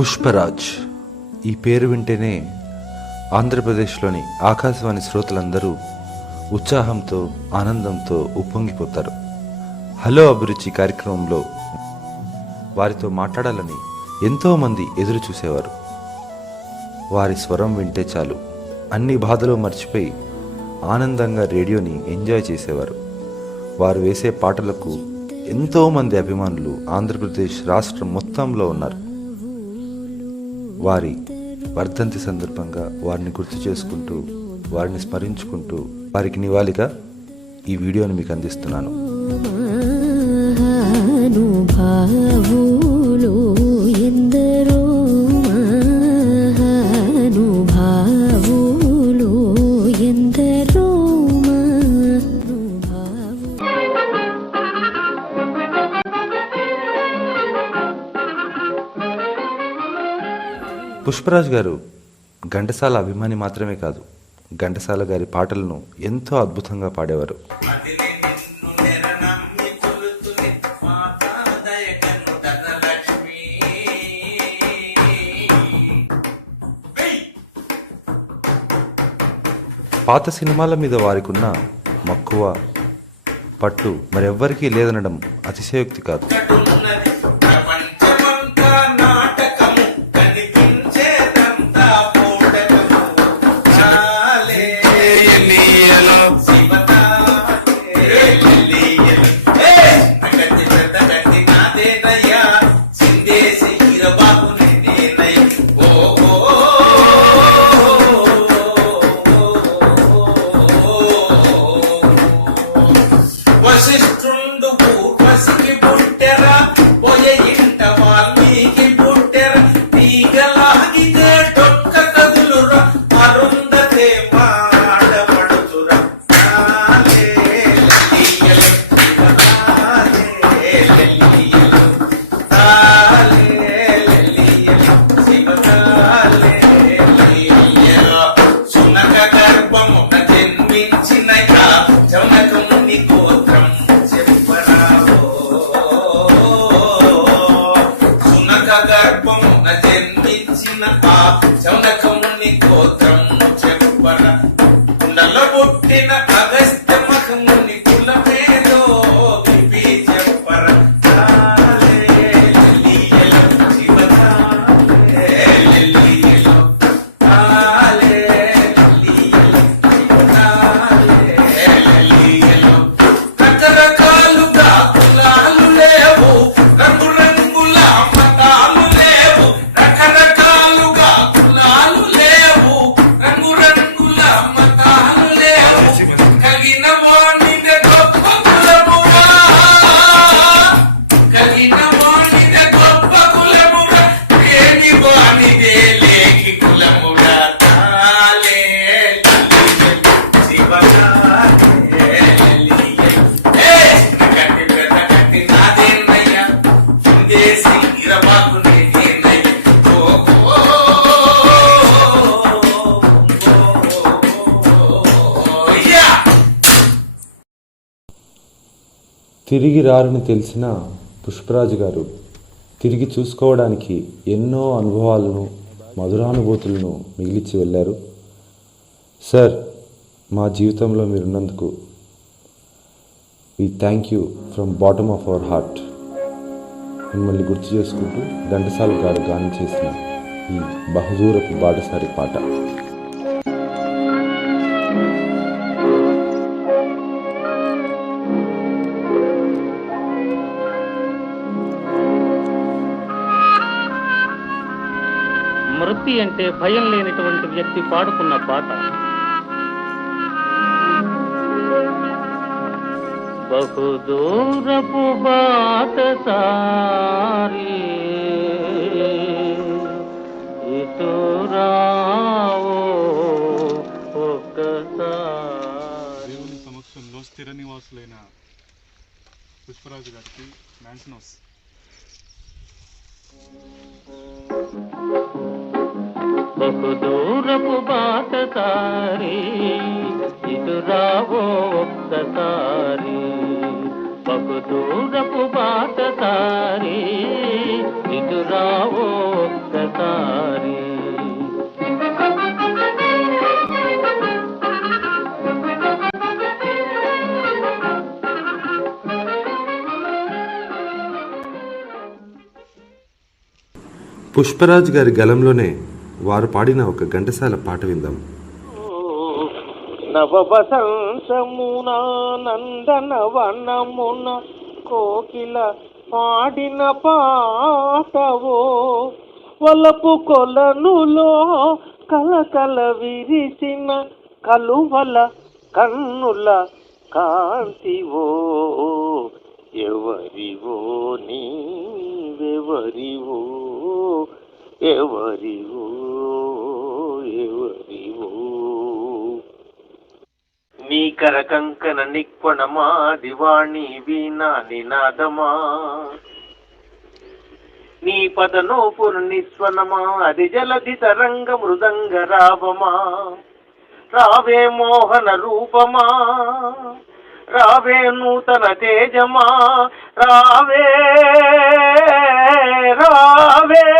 పుష్పరాజ్. ఈ పేరు వింటేనే ఆంధ్రప్రదేశ్లోని ఆకాశవాణి శ్రోతలందరూ ఉత్సాహంతో ఆనందంతో ఉప్పొంగిపోతారు. హలో అభిరుచి కార్యక్రమంలో వారితో మాట్లాడాలని ఎంతోమంది ఎదురు చూసేవారు వారి స్వరం వింటే చాలు. అన్ని బాధలు మర్చిపోయి ఆనందంగా రేడియోని ఎంజాయ్ చేసేవారు. వారు వేసే పాటలకు ఎంతోమంది అభిమానులు ఆంధ్రప్రదేశ్ రాష్ట్రం మొత్తంలో ఉన్నారు. వారి వర్ధంతి సందర్భంగా వారిని గుర్తు చేసుకుంటూ వారిని స్మరించుకుంటూ వారికి నివాళిగా ఈ వీడియోని మీకు అందిస్తున్నాను. పుష్పరాజ్ గారు ఘంటసాల అభిమాని మాత్రమే కాదు ఘంటసాల గారి పాటలను ఎంతో అద్భుతంగా పాడేవారు. పాత సినిమాల మీద వారికున్న మక్కువ పట్టు మరెవ్వరికీ లేదనడం అతిశయోక్తి కాదు. from the world. తిరిగి రారని తెలిసిన పుష్పరాజు గారు తిరిగి చూసుకోవడానికి ఎన్నో అనుభవాలను మధురానుభూతులను మిగిలిచి వెళ్ళారు. సార్ మా జీవితంలో మీరున్నందుకు we thank you from bottom of our heart మిమ్మల్ని గుర్తు చేసుకుంటూ ఘంటసాల గారు గానం చేసిన ఈ బహదూరపు బాటసారి పాట. అంటే భయం లేనటువంటి వ్యక్తి పాడుకున్న పాట. బహుదూరపు బాట సారి దేవుని సమక్షంలో స్థిర నివాసులైన పుష్పరాజు గారికి బహు దూరపు బాట సారి ఇటు రావో ఒక్కసారి. బహుదూరపు బాటసారి. ఇటు రావో ఒక్కసారి. పుష్పరాజ్ గారి గలంలోనే వారు పాడిన ఒక ఘంటసాల పాట విందాం. నవ నందన వనమున కోకిల పాడిన పాటవో వలపు కొలనులో కలకల విరిసిన కలువల కన్నుల కాంతివో ఎవరివో నీవెవరివో ఎవరివో ఎవరివో నీకర కంకణ నిక్వణమా దివాణి వీణా నినాదమా. నీ పదనోపురు నిస్వనమా అది జలధి తరంగ మృదంగ రావమా. రావే మోహన రూపమా రావే నూతన తేజమా. రావే రావే